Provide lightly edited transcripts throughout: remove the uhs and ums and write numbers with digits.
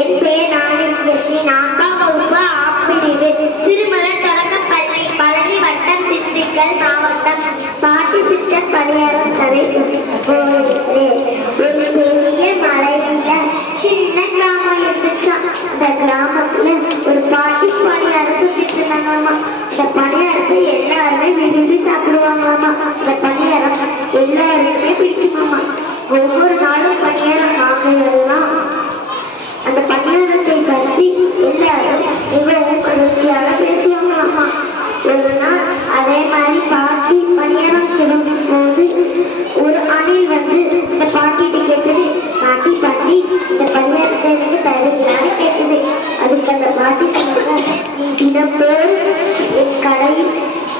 என் பெயர் நாகேஸ்வரி. 4ஆம் வகுப்பு ஆப்பிரிவு. சிறுமலர் தொடக்கப்பள்ளி, பழனி வட்டம், திண்டுக்கல் மாவட்டம். பாட்டி சிஸ்டர் பணியாரம் கதை போகிறேன். ஒரு பெரிய மலையில சின்ன கிராமம் இருந்துச்சான். அந்த கிராமத்துல ஒரு பாட்டி பணியாரம் சுத்திட்டு இருந்தாங்களாமா. இந்த பணியாரத்தை எல்லாருமே விரும்பி சாப்பிடுவாங்களாமா. அந்த பணியாரம் எல்லாருக்குமே பிடிக்குமாமா. ஒவ்வொரு நாளும் பணியாரம் வாங்கலாம். அந்த பணியாரத்தை பற்றி எல்லாரும் மிகவும் மகிழ்ச்சியாக பேசுவாங்களாமா. ஒரு நாள் அதே மாதிரி பாட்டி பணியாரம் சுடும் போது ஒரு அணில் வந்து இந்த பாட்டிட்டு கேட்டது, பாட்டி பாட்டி இந்த பணியாரத்தை எனக்கு தருகிறான்னு கேட்டது. அதுக்கு அந்த பாட்டி சொன்னாங்க, நீ தினப்போது என் கடையில்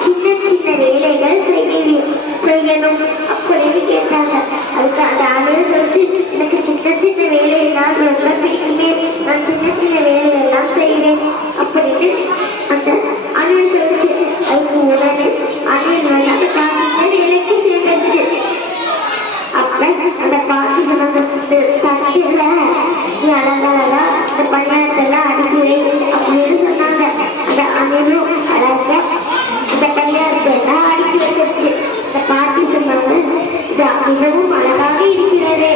சின்ன சின்ன வேலைகள் செய்யணும் அப்படின்னு கேட்டாங்க. அதுக்கு அந்த அணில் சொல்லிட்டு, எனக்கு சின்ன சின்ன வேலையெல்லாம் ரொம்ப பிடிக்குமே, நான் சின்ன சின்ன வேலையெல்லாம் செய்வேன் அப்படின்னு அந்த அணில் சொல்லிச்சு. அதுக்கு உடனே அணில் வந்து அந்த பாட்டின வேலைக்கு சேர்ந்துச்சு. அப்ப அந்த பாட்டி சொன்னாங்க, தட்டில நீ அழகழகா அந்த பணியாரத்தெல்லாம் அடிக்கிறே அப்படின்னு சொன்னாங்க. அந்த அணிலும் அழகா அந்த பணியாரத்தை எல்லாம் அடுக்கி வச்சிருச்சு. அந்த பாட்டி சொன்னாங்க, இது மிகவும் அழகாக இருக்கிறது,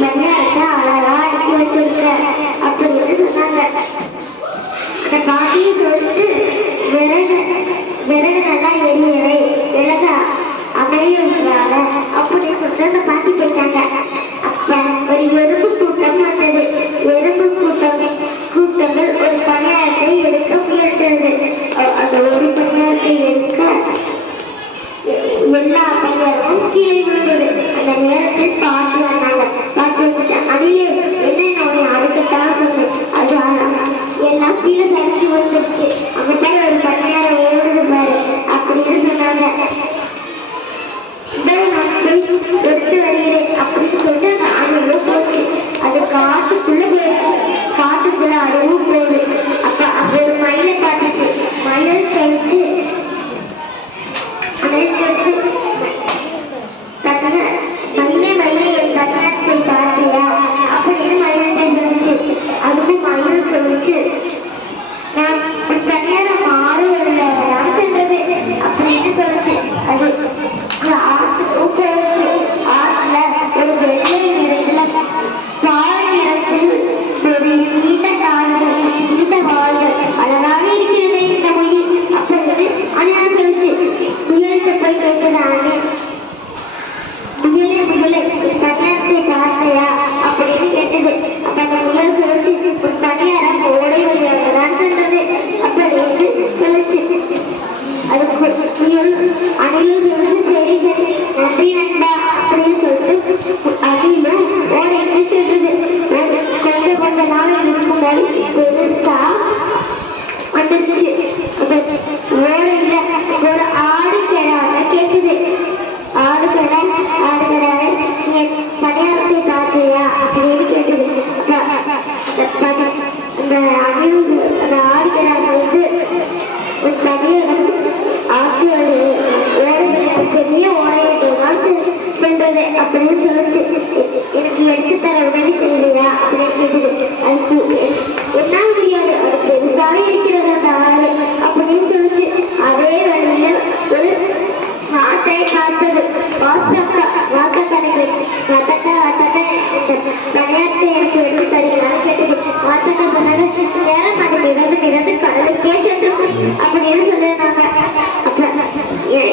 பணியாரத்தை அழகா அடுக்கி வச்சிருக்க அப்படின்னு சொன்னாங்க. அந்த பாட்டியை சொல்லிட்டு விறகு நல்லா எரியவே விறக அமையுங்கிறாங்க அப்படின்னு சொல்லிட்டு அந்த பாட்டி போயிட்டாங்க. அப்ப ஒரு எறும்பு கூட்டம் வந்தது. எறும்பு கூட்டங்கள் ஒரு பணியாரத்தை எடுக்க முயன்றது. அந்த ஒரு பணியாரத்தை எடுக்க எல்லா பணியாரமும் கீழே விழுந்தது. அந்த நேரத்தில் பாட்டி வந்தாங்க. பாட்டி வந்துட்டு, அணிலே என்ன உன்னை அடுக்கத்தான் சொன்னேன், அது எல்லாம் கீழே சரிஞ்சு வந்துருச்சு, அங்கிட்ட ஒரு பணியாரம் ஓடுது பாரு அப்படின்னு சொன்னாங்க. எடுத்து வருகிறேன் அப்படின்னு சொல்லிட்டு அந்த அணிலும் போச்சு. அது காட்டுக்குள்ள போயிடுச்சு. காட்டுக்குள்ள அதுவும் போகுது. அப்ப அங்க ஒரு மயிலை பார்த்துச்சு. மயில் சொல்லிச்சு, மயிலே என் பணியாரத்தை பார்த்தியா அப்படின்னு மயிலிட்ட சொல்லிச்சு. அதுவும் மயில் சொல்லிச்சு, நான் பணியாரம் மாறுவதில்லைன்னு சொல்றது அப்படின்னு சொல்லிச்சு. அது ஆற்றுக்கு போச்சு. ஆற்றுல ஒரு வெள்ளை நிறத்துல பால் நிறத்தில் ஒரு நீண்ட கால்கள், நீண்ட வாள்கள், அழகாக இருக்கிறது இந்த மொழி அப்படின்னு அணியான் சொல்லிச்சு. புயலுக்கு போய் கேட்கிறானே, புயலை பணியாரத்தை பார்த்தையா அப்படின்னு கேட்டது. அப்ப அந்த புயல் சொல்லிச்சு, பணியாரம் ஓடை வழியாகதான் சொல்றது அப்படின்னு சொல்லிச்சு. அதுக்கு புயல் அணிலும் சொல்லிச்சு, சரி சரி நன்றி நண்பா அப்படின்னு சொல்லிட்டு அணிலும் ஓடைக்கு சொல்றது. கொஞ்ச நாள் இருக்கும்போது பெருசா வந்துருச்சு. ஓடையில ஒரு ஆடு கிடாம கேட்குது. ஆடு கிடாம நீ பணியாரத்தை பார்த்தியா அப்படின்னு கேட்குது. அந்த அணில் அந்த ஆடு கிடா சொல்லிட்டு, ஒரு பணியாரம் ஆட்சி பெரிய ஓடையிட்டோம்னா சொல்றது அப்படின்னு சொல்லிச்சு. எனக்கு எடுத்து தர உதவி செய்யலையா அப்படின்னு கேட்டது. அதுக்கு என்ன முடியாது, அது பெருசாவே இருக்கிறது அந்த ஆறு அப்படின்னு சொல்லிச்சு. அதே வழியில ஒரு வார்த்தை பார்த்தது. பணியாரத்தை எனக்கு எடுத்து தருகிறான்னு கேட்டது. வார்த்தை சொன்னது, நேரம் அது மிதந்து கடலுக்கே சென்று அப்படின்னு சொல்லிருந்தாங்க. அப்ப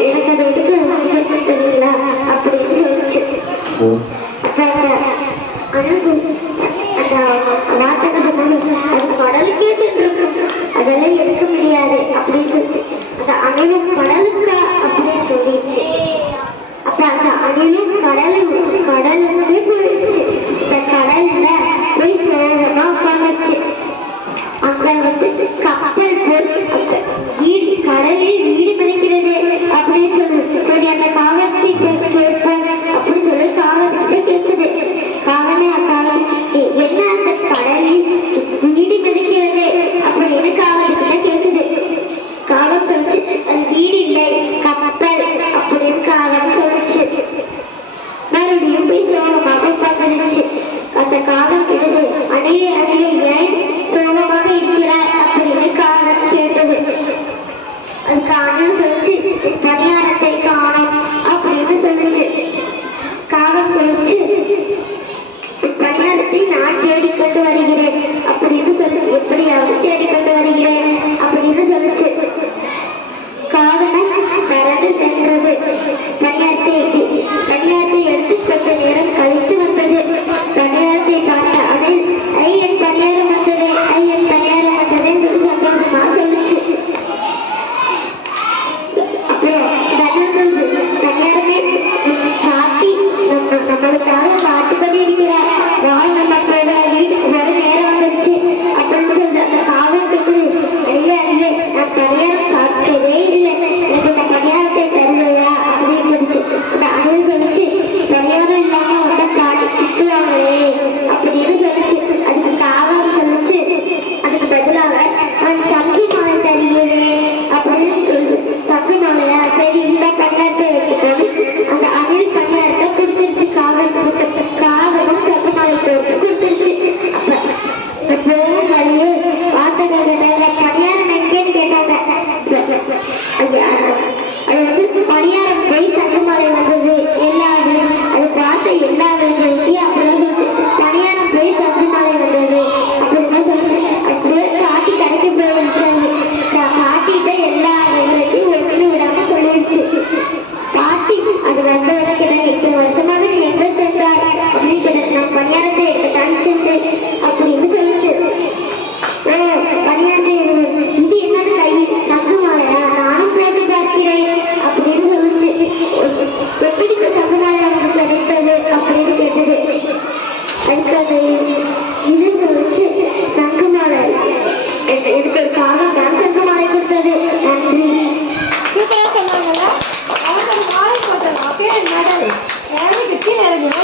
எனக்கு அதை எடுத்து தெரியுங்களா அப்படின்னு சொல்லிச்சு. அப்ப அந்த வார்த்தை சொன்னது, அது கடலுக்கே சென்று அதெல்லாம் எடுக்க முடியாது அப்படின்னு சொல்லிச்சு. அந்த அணிலும் கடலுக்கா அப்படின்னு சொல்லிடுச்சு. அப்ப அந்த அணிலும் கடலுக்கு போயிடுச்சு. இந்த கடல்ல போய் சேகமா உட்காந்துச்சு. அங்க வந்து கப்பல் போய் கடலில் வீடு மதிக்கிறது அப்படின்னு சொல்லுது. சரி அந்த காவத்தை கேட்போம் அப்படின்னு சொல்லி காவத்தை கேட்குது. காவலே அக்காவல் என்ன அந்த கடலில் வீடு மதிக்கிறது அப்படின்னு காவல்கிட்ட கேட்குது. காவல் சொல்லிச்சு, அது வீடு இல்லை கப்பல் அப்படின்னு காவல் சொல்லிச்சு. மறுபடியும் போய் சோகமாக உட்காந்துருச்சு. அந்த காவல் கேட்டது, அணிலே ஏன் கீழே இறங்கு